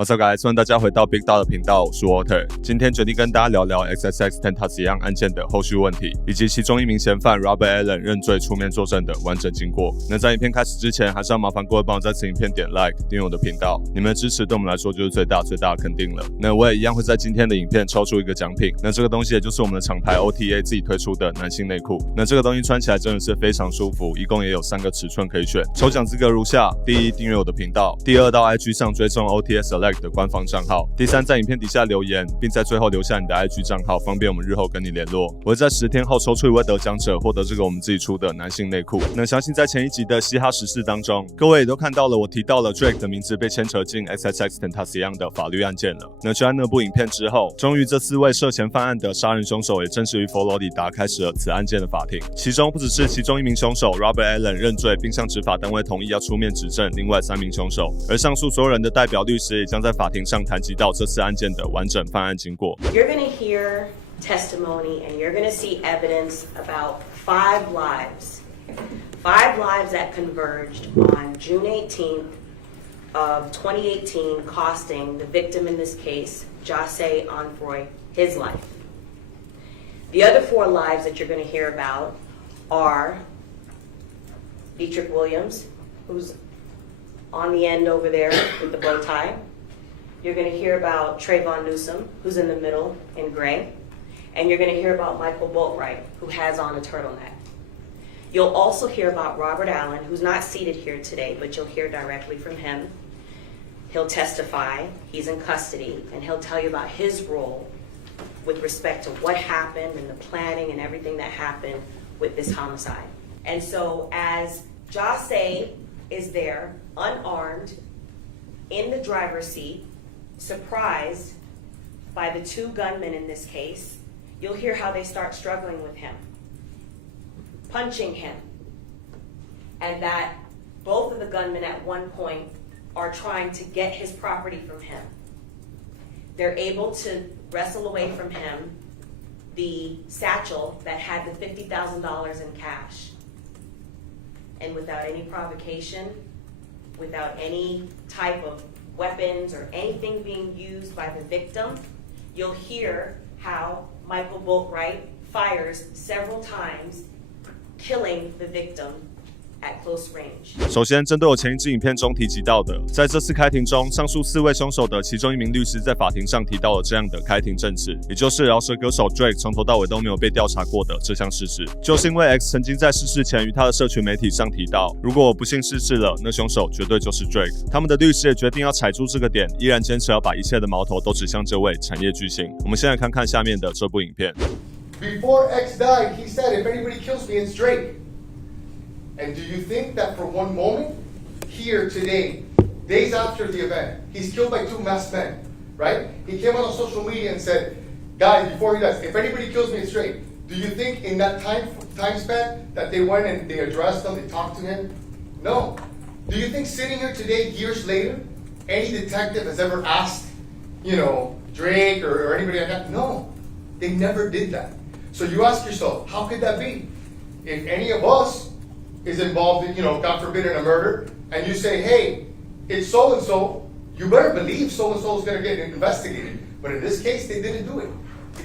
What's up guys， 欢迎大家回到 BiGDUB 的频道，我是 Walter。今天决定跟大家聊聊 XXXTentacion 案件的后续问题，以及其中一名嫌犯 Robert Allen 认罪出面作证的完整经过。那在影片开始之前，还是要麻烦各位帮我在此影片点 like 订阅我的频道，你们的支持对我们来说就是最大的肯定了。那我也一样会在今天的影片抽出一个奖品，那这个东西也就是我们的厂牌 OTA 自己推出的男性内裤。那这个东西穿起来真的是非常舒服，一共也有3个尺寸可以选。抽奖资格如下：第一，订阅我的频道；第二，到 IG 上追踪 OTA Select 的官方账号；第三，在影片底下留言，并在最后留下你的 IG 账号，方便我们日后跟你联络。我会在10天后抽出一位得奖者，获得这个我们自己出的男性内裤。那相信在前一集的嘻哈时事当中，各位也都看到了，我提到了 Drake 的名字被牵扯进 XXXTentacion 的法律案件了。那就在那部影片之后，终于这4位涉嫌犯案的杀人凶手也正式于佛罗里达开始了此案件的法庭。其中不只是其中一名凶手 Robert Allen 认罪，并向执法单位同意要出面指证另外3名凶手，而上述所有人的代表律师也将在法庭上谈及到这次案件的完整犯案经过。You're going to hear testimony and you're going to see evidence about 5 lives. 5 lives that converged on June 18th of 2018, costing the victim in this case, Jose Onfroy, his life. The other 4 lives that you're going to hear about are Dietrich Williams, who's on the end over there with the bow tie. You're going to hear about Trayvon Newsom, who's in the middle in gray. And you're going to hear about Michael Boatwright, who has on a turtleneck. You'll also hear about Robert Allen, who's not seated here today, but you'll hear directly from him. He'll testify, he's in custody, and he'll tell you about his role with respect to what happened and the planning and everything that happened with this homicide. And so as Jose is there, unarmed, in the driver's seat, surprised by the 2 gunmen in this case, you'll hear how they start struggling with him, punching him, and that both of the gunmen at one point are trying to get his property from him. They're able to wrestle away from him the satchel that had the $50,000 in cash. And without any provocation, without any type of weapons or anything being used by the victim, you'll hear how Michael Boatwright fires several times, killing the victim at close range. 首先，针对我前一支影片中提及到的，在这次开庭中，上述4位凶手的其中一名律师在法庭上提到了这样的开庭证词，也就是饶舌歌手 Drake 从头到尾都没有被调查过的这项事实。就是因为 X 曾经在逝世前于他的社群媒体上提到，如果我不幸逝世了，那凶手绝对就是 Drake。他们的律师也决定要踩住这个点，依然坚持要把一切的矛头都指向这位产业巨星。我们先来看看下面的这部影片。Before X died, he said, "If anybody kills me, it's Drake." And do you think that for one moment, here today, days after the event, he's killed by 2 masked men, right? He came on social media and said, guys, before he dies, if anybody kills me, it's Drake. Do you think in that time span that they went and they addressed him, they talked to him? No. Do you think sitting here today, years later, any detective has ever asked, Drake or anybody like that? No. They never did that. So you ask yourself, how could that be? If any of us is involved in, God forbid, in a murder, and you say, hey, it's so-and-so, you better believe so-and-so is going to get investigated. But in this case, they didn't do it.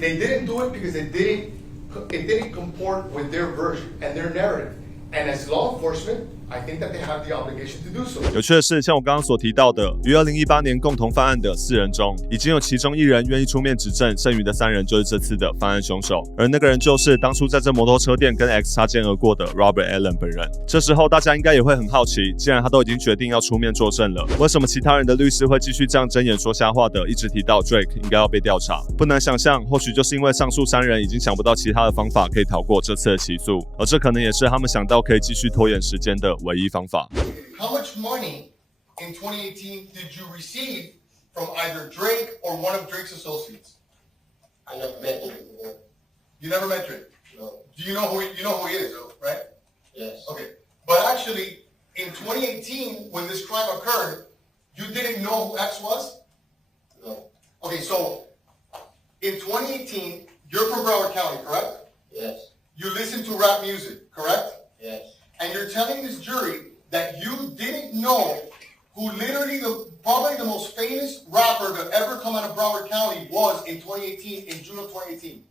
They didn't do it because it didn't comport with their version and their narrative. And as law enforcement, I think that they have the obligation to do so. 有趣的是，像我刚刚所提到的，于2018年共同犯案的4人中，已经有其中1人愿意出面指证，剩余的3人就是这次的犯案凶手。而那个人就是当初在这摩托车店跟 X 擦肩而过的 Robert Allen 本人。这时候大家应该也会很好奇，既然他都已经决定要出面作证了，为什么其他人的律师会继续这样睁眼说瞎话的，一直提到 Drake 应该要被调查？不难想象，或许就是因为上述3人已经想不到其他的方法可以逃过这次的起诉，而这可能也是他们想到可以继续拖延时间的唯一方法。How much money in 2018 did you receive from either Drake or one of Drake's associates? I never met him. You never met Drake? No. Do you know who he is, right? Yes. Okay. But actually, in 2018, when this crime occurred, you didn't know who X was? No. Okay, so in 2018, you're from Broward County, correct? Yes. You listen to rap music, correct? Yes. And you're telling this jury that you didn't know who literally probably the most famous rapper to ever come out of Broward County was in 2018, in June of 2018.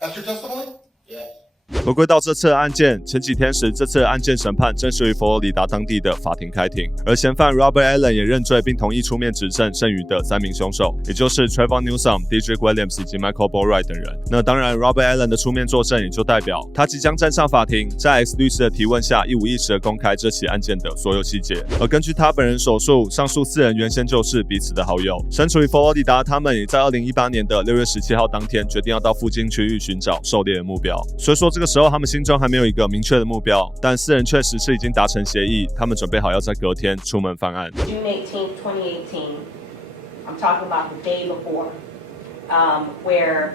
That's your testimony? Yes. 回归到这次的案件，前几天时，这次的案件审判正式于佛罗里达当地的法庭开庭，而嫌犯 Robert Allen 也认罪，并同意出面指证剩余的3名凶手，也就是 Trayvon Newsom、Dedrick Williams 以及 Michael Boatwright 等人。那当然 ，Robert Allen 的出面作证，也就代表他即将站上法庭，在 X 律师的提问下，一五一十的公开这起案件的所有细节。而根据他本人所述，上述4人原先就是彼此的好友，身处于佛罗里达，他们也在2018年的6月17号当天决定要到附近区域寻找狩猎的目标。虽说这个时候他们心中还没有一个明确的目标，但4人确实是已经达成协议，他们准备好要在隔天出门犯案。June 18th, 2018, I'm talking about the day before, where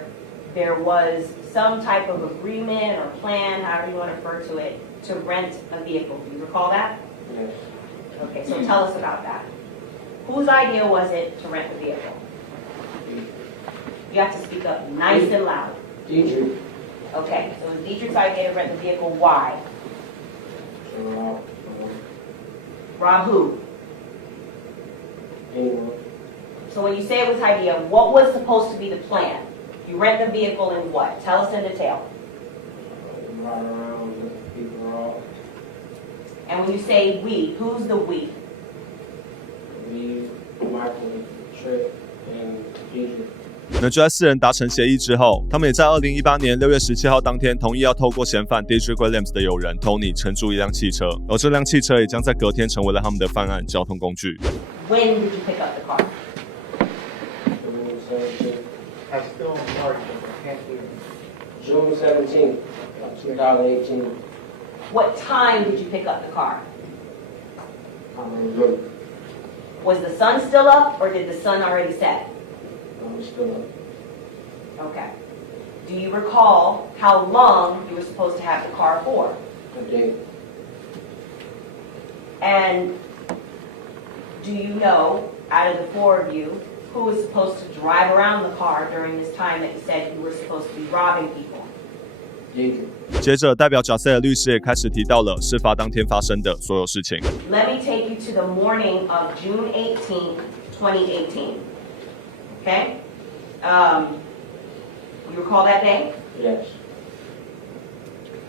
there was some type of agreement or plan, however you want to refer to it, to rent a vehicle. Do you recall that? Yes. Okay, so tell us about that. Whose idea was it to rent the vehicle? You have to speak up nice and loud. Dedrick. Okay, so it was Dedrick's idea to rent the vehicle. Why? Rob who? Anyone. So when you say it was idea, what was supposed to be the plan? You rent the vehicle and what? Tell us in detail. Ride around with people off. And when you say we, who's the we? Me, Michael, Tripp, and Dedrick. 那就在4人达成协议之后，他们也在2018年6月17号当天同意要透过嫌犯 Dedrick Williams 的友人 Tony 承租一辆汽车，而这辆汽车也将在隔天成为了他们的犯案交通工具。When did you pick up the car? I still am sorry, but I can't hear. June 17th, 2018. What time did you pick up the car? I remember. Was the sun still up or did the sun already set? I was still up. Okay. Do you recall how long you were supposed to have the car for? I did. And do you know, out of the 4 of you, who was supposed to drive around the car during this time that you said you were supposed to be robbing people? Dedrick. 接着，代表假设的律师也开始提到了事发当天发生的所有事情。Let me take you to the morning of June 18th, 2018. Okay? You recall that day? Yes.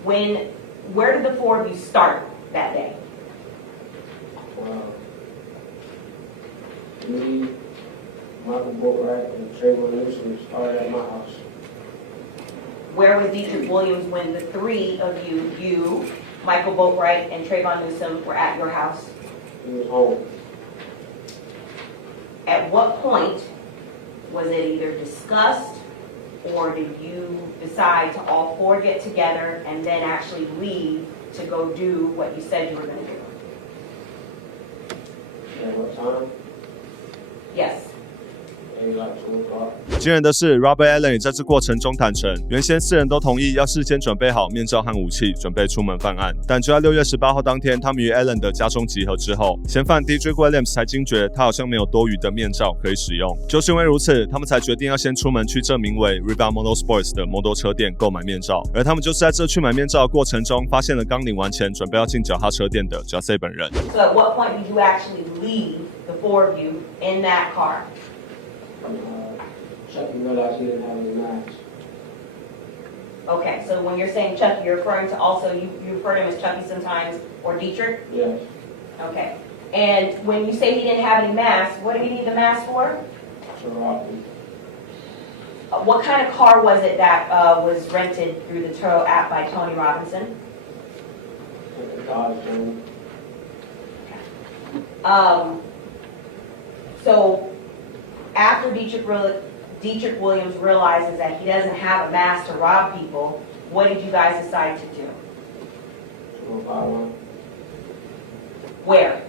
Where did the 4 of you start that day? Me, Michael Boatwright, and Trayvon Newsom started at my house. Where was Dedrick Williams when the 3 of you, Michael Boatwright and Trayvon Newsom, were at your house? He was home. At what point was it either discussed or did you decide to all 4 get together and then actually leave to go do what you said you were going to do? At what time? Yes. Maybe like 2 o'clock. 惊人的是 ，Robert Allen 也在这过程中坦诚，原先4人都同意要事先准备好面罩和武器，准备出门犯案。但就在6月18号当天，他们于 Allen 的家中集合之后，嫌犯 Dedrick Williams 才惊觉他好像没有多余的面罩可以使用。就是因为如此，他们才决定要先出门去这名为 Rebound Motorsports 的摩托车店购买面罩。而他们就是在这去买面罩的过程中，发现了刚领完钱准备要进脚踏车店的 Jose 本人。So at what point did you actually leave the 4 of you in that car? Chucky realized he didn't have any mask. Okay, so when you're saying Chucky, you're referring to also, you refer to him as Chucky sometimes, or Dedrick? Yes. Okay. And when you say he didn't have any mask, what did he need the mask for? To rob me. What kind of car was it that was rented through the Turo app by Tony Robinson? At the Dodge Journey. So after Dedrick Williams realizes that he doesn't have a mask to rob people, what did you guys decide to do? 205. Where?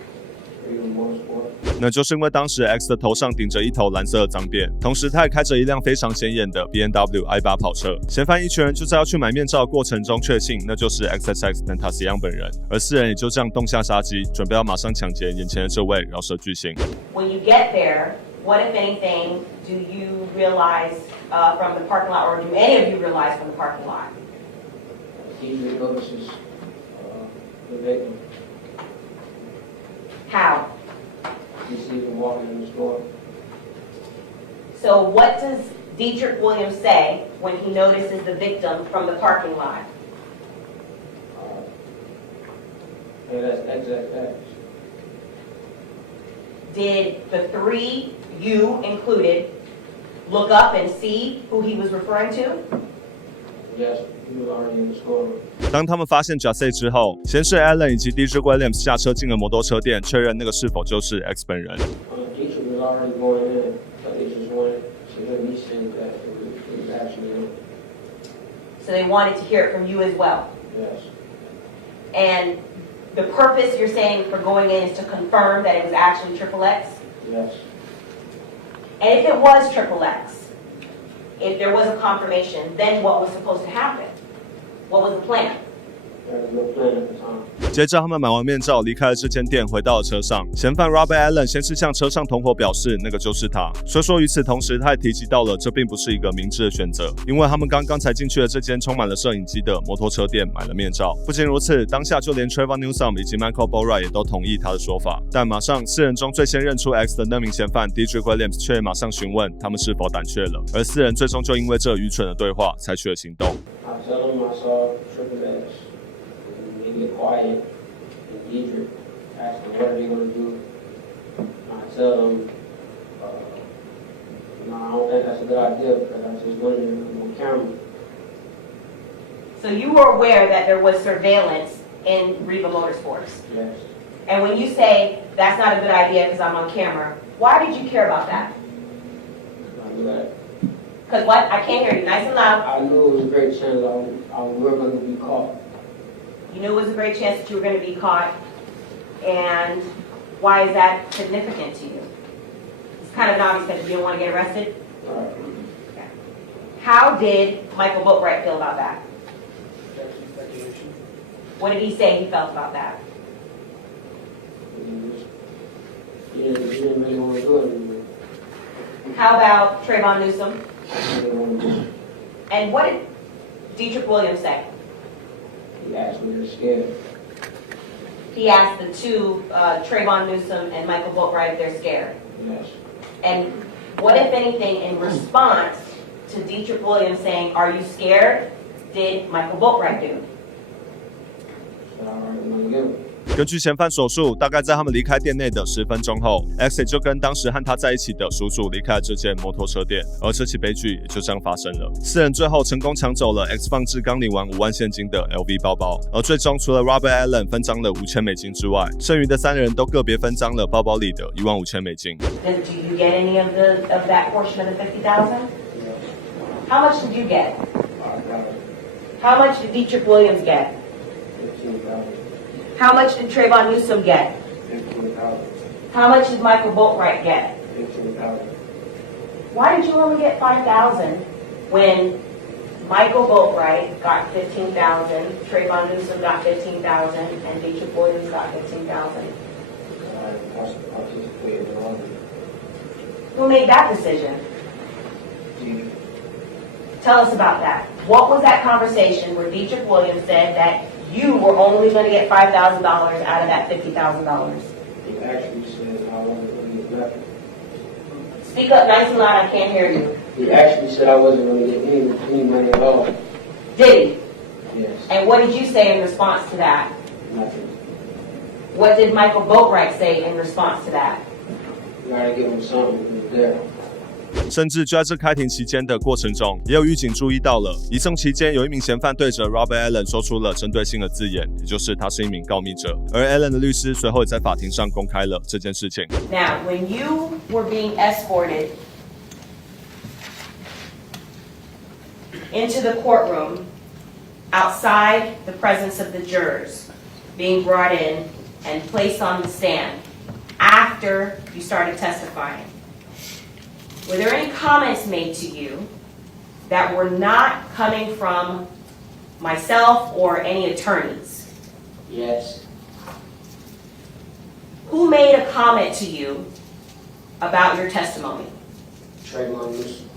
Freedom Motorsport. 那就是因为当时 X 的头上顶着一头蓝色的脏辫，同时他也开着一辆非常显眼的 BMW i8 跑车。嫌犯一群人就在要去买面罩的过程中确信那就是 XXXTentacion 本人，而4人也就这样动下杀机，准备要马上抢劫眼前的这位饶舌巨星。When you get there, what if anything do you realize from the parking lot, or do any of you realize from the parking lot? Dedrick notices the victim. How? He sees him walking in the store. So what does Dietrich Williams say when he notices the victim from the parking lot? Hey, that's XXX. Did the three, you included, look up and see who he was referring to? Yes, he was already in the store. 当他们发现 Jesse 之后，先是 Allen 以及 Dietrich Williams 下车进了摩托车店，确认那个是否就是 X 本人。Dietrich was already going in, but they just wanted to hear me say that it was actually him. So they wanted to hear it from you as well. Yes. And the purpose you're saying for going in is to confirm that it was actually XXX? Yes. And if it was XXX, if there was a confirmation, then what was supposed to happen? What was the plan? There was no plan at the time. 接着他们买完面罩，离开了这间店，回到了车上。嫌犯 Robert Allen 先是向车上同伙表示那个就是他，说与此同时，他也提及到了这并不是一个明智的选择，因为他们刚刚才进去了这间充满了摄影机的摩托车店买了面罩。不仅如此，当下就连 Trayvon Newsom 以及 Michael Boatwright 也都同意他的说法。但马上四人中最先认出 X 的那名嫌犯 Dietrich Williams 却马上询问他们是否胆怯了，而四人最终就因为这愚蠢的对话采取了行动。I tell him I saw XXX. They get quiet, and Dietrich asks them what are they going to do. And I tell them, no, I don't think that's a good idea because I just went in there on camera. So you were aware that there was surveillance in Riva Motorsports. Yes. And when you say that's not a good idea because I'm on camera, why did you care about that? I knew that. Because what? I can't hear you. Nice and loud. I knew it was a great chance we were going to be caught. You knew it was a great chance that you were going to be caught. And why is that significant to you? It's kind of obvious that you didn't want to get arrested. Right. Okay. How did Michael Boatwright feel about that? What did he say he felt about that? He didn't really want to do it anymore. How about Trayvon Newsom? He didn't want to do it. And what did Dietrich Williams say? He asked me to scared. He asked the two, Trayvon Newsom and Michael Boatwright, if they're scared. Yes. And what, if anything, in response to Dietrich Williams saying, "Are you scared?" did Michael Boatwright do? So I already want to give him. 根据嫌犯所述，大概在他们离开店内的10分钟后 ，X 也就跟当时和他在一起的属主离开了这间摩托车店，而这起悲剧也就这样发生了。四人最后成功抢走了 X 放置刚领完5万现金的 LV 包包，而最终除了 Robert Allen 分赃了5000美金之外，剩余的3人都个别分赃了包包里的15000美金。Did you get any of that portion of the $50,000? How much did you get? $5,000. How much did Dietrich Williams get? $15,000. How much did Trayvon Newsom get? $15,000. How much did Michael Boatwright get? $15,000. Why did you only get $5,000 when Michael Boatwright got $15,000, Trayvon Newsom got $15,000, and Dietrich Williams got $15,000? I participated in all of it. Who made that decision? Dietrich. Tell us about that. What was that conversation where Dietrich Williams said that you were only going to get $5,000 out of that $50,000? He actually said I wasn't going to get nothing. Speak up nice and loud, I can't hear you. He actually said I wasn't going to get any money at all. Did he? Yes. And what did you say in response to that? Nothing. What did Michael Boatwright say in response to that? You gotta give him something. He was there. 甚至就在这开庭期间的过程中，也有狱警注意到了，移送期间有一名嫌犯对着 Robert Allen 说出了针对性的字眼，也就是他是一名告密者。而 Allen 的律师随后也在法庭上公开了这件事情。Now, when you were being escorted into the courtroom, outside the presence of the jurors, being brought in and placed on the stand after you started testifying, were there any comments made to you that were not coming from myself or any attorneys? Yes. Who made a comment to you about your testimony? Trayvon Newsom.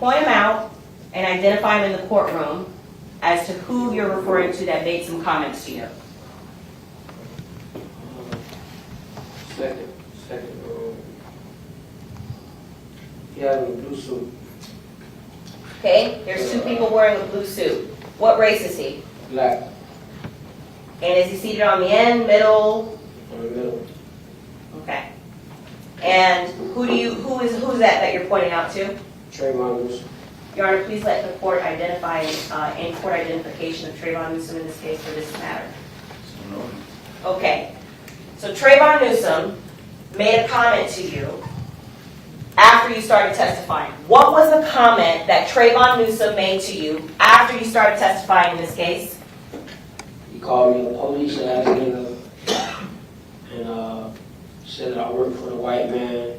Point them out and identify them in the courtroom as to who you're referring to that made some comments to you. Second row. He had a blue suit. Okay, there's two people wearing a blue suit. What race is he? Black. And is he seated on the end, middle? On the middle. Okay. And who's that you're pointing out to? Trayvon Newsom. Your Honor, please let the court identify any court identification of Trayvon Newsom in this case for this matter. Okay. So Trayvon Newsom made a comment to you after you started testifying. What was the comment that Trayvon Newsom made to you after you started testifying in this case? He called me a police ass nigga and said that I work for the white man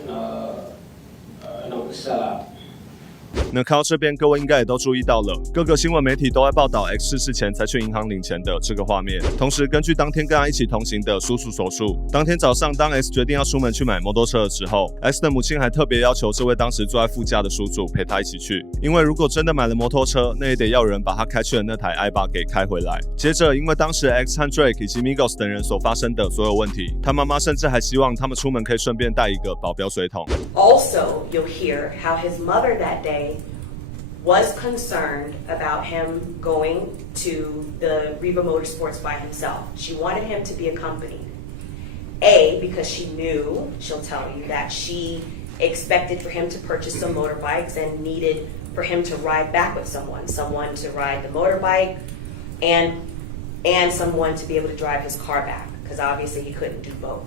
and I'm a sellout. 那看到这边，各位应该也都注意到了，各个新闻媒体都在报道 X 逝世前才去银行领钱的这个画面。同时，根据当天跟他一起同行的叔叔所述，当天早上当 X 决定要出门去买摩托车的时候 ，X 的母亲还特别要求这位当时坐在副驾的叔叔陪他一起去，因为如果真的买了摩托车，那也得要有人把他开去的那台 i8 给开回来。接着，因为当时 X 和 Drake 以及 Migos 等人所发生的所有问题，他妈妈甚至还希望他们出门可以顺便带一个保镖随同。Also, you'll hear how his mother that day was concerned about him going to the Reva Motorsports by himself. She wanted him to be accompanied. A, because she knew, she'll tell you, that she expected for him to purchase some motorbikes and needed for him to ride back with someone to ride the motorbike and someone to be able to drive his car back, because obviously he couldn't do both.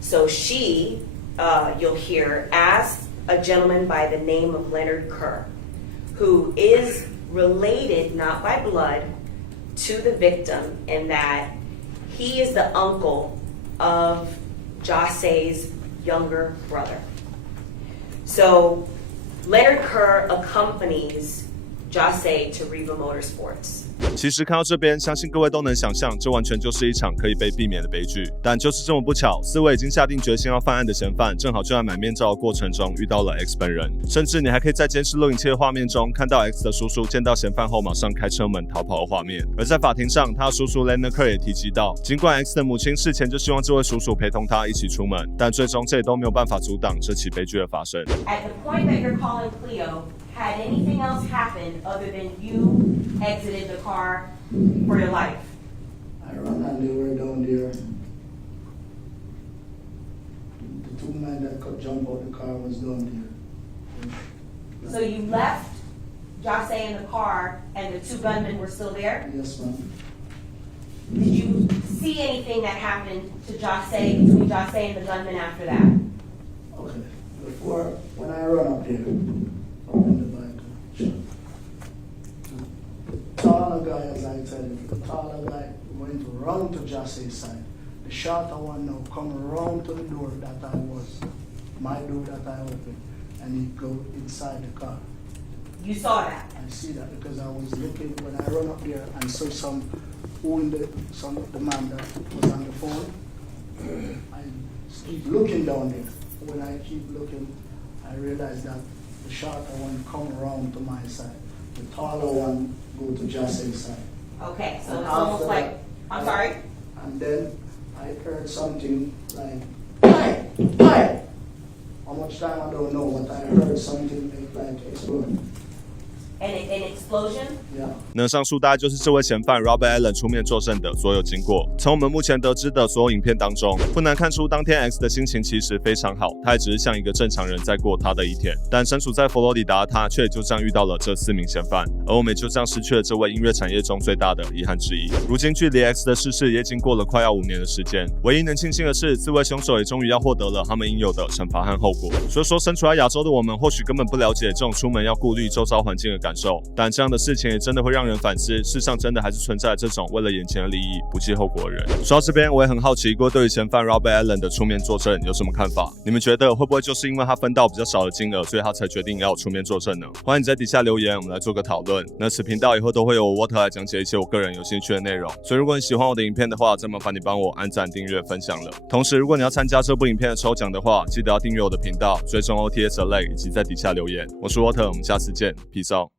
So she, you'll hear, asked a gentleman by the name of Leonard Kerr, who is related, not by blood, to the victim in that he is the uncle of Jase's younger brother. So Leonard Kerr accompanies Jase to Reva Motorsports. 其实看到这边，相信各位都能想象，这完全就是一场可以被避免的悲剧。但就是这么不巧，四位已经下定决心要犯案的嫌犯，正好就在买面罩的过程中遇到了 X 本人。甚至你还可以在监视录影器的画面中看到 X 的叔叔见到嫌犯后马上开车门逃跑的画面。而在法庭上，他的叔叔 Leonard Kerr 也提及到，尽管 X 的母亲事前就希望这位叔叔陪同他一起出门，但最终这也都没有办法阻挡这起悲剧的发生。At the point that you're calling Cleo, had anything else happened other than you exited the car for your life? I ran and they were down there. The two men that could jump out the car was down there. So you left Jase in the car and the two gunmen were still there? Yes, ma'am. Did you see anything that happened to Jase, between Jase and the gunmen after that? Okay. Before, when I run up there, up in the bike, the taller guy, as I tell you, the taller guy went round to Jase's side. The shorter one now come around to the door that I was, my door that I opened, and he go inside the car. You saw that? I see that because I was looking when I run up there and saw the man that was on the phone. I keep looking down there. When I keep looking, I realize that the shorter one come around to my side. The taller one go to Jase's side. Okay, so And it's almost after like, that, I'm sorry? And then I heard something like, "Hi, hi." How much time I don't know, but I heard something like explode. An explosion? Yeah. 那上述大概就是这位嫌犯 Robert Allen 出面作证的所有经过。从我们目前得知的所有影片当中，不难看出当天 X 的心情其实非常好，他也只是像一个正常人在过他的一天。但身处在佛罗里达的他，却就这样遇到了这4名嫌犯，而我们也就这样失去了这位音乐产业中最大的遗憾之一。如今距离 X 的逝世也经过了快要5年的时间，唯一能庆幸的是，4位凶手也终于要获得了他们应有的惩罚和后果。所以说，身处在亚洲的我们，或许根本不了解这种出门要顾虑周遭环境的感受，但这样的事情也真的会让人反思，世上真的还是存在这种为了眼前的利益不计后果的人。说到这边，我也很好奇，各位对于嫌犯 Robert Allen 的出面作证有什么看法？你们觉得会不会就是因为他分到比较少的金额，所以他才决定要出面作证呢？欢迎你在底下留言，我们来做个讨论。那此频道以后都会由我 Water 来讲解一些我个人有兴趣的内容，所以如果你喜欢我的影片的话，再麻烦你帮我按赞、订阅、分享了。同时，如果你要参加这部影片的抽奖的话，记得要订阅我的频道，追踪 OTS 的 Leg， 以及在底下留言。我是 Water， 我们下次见 ，Peace out。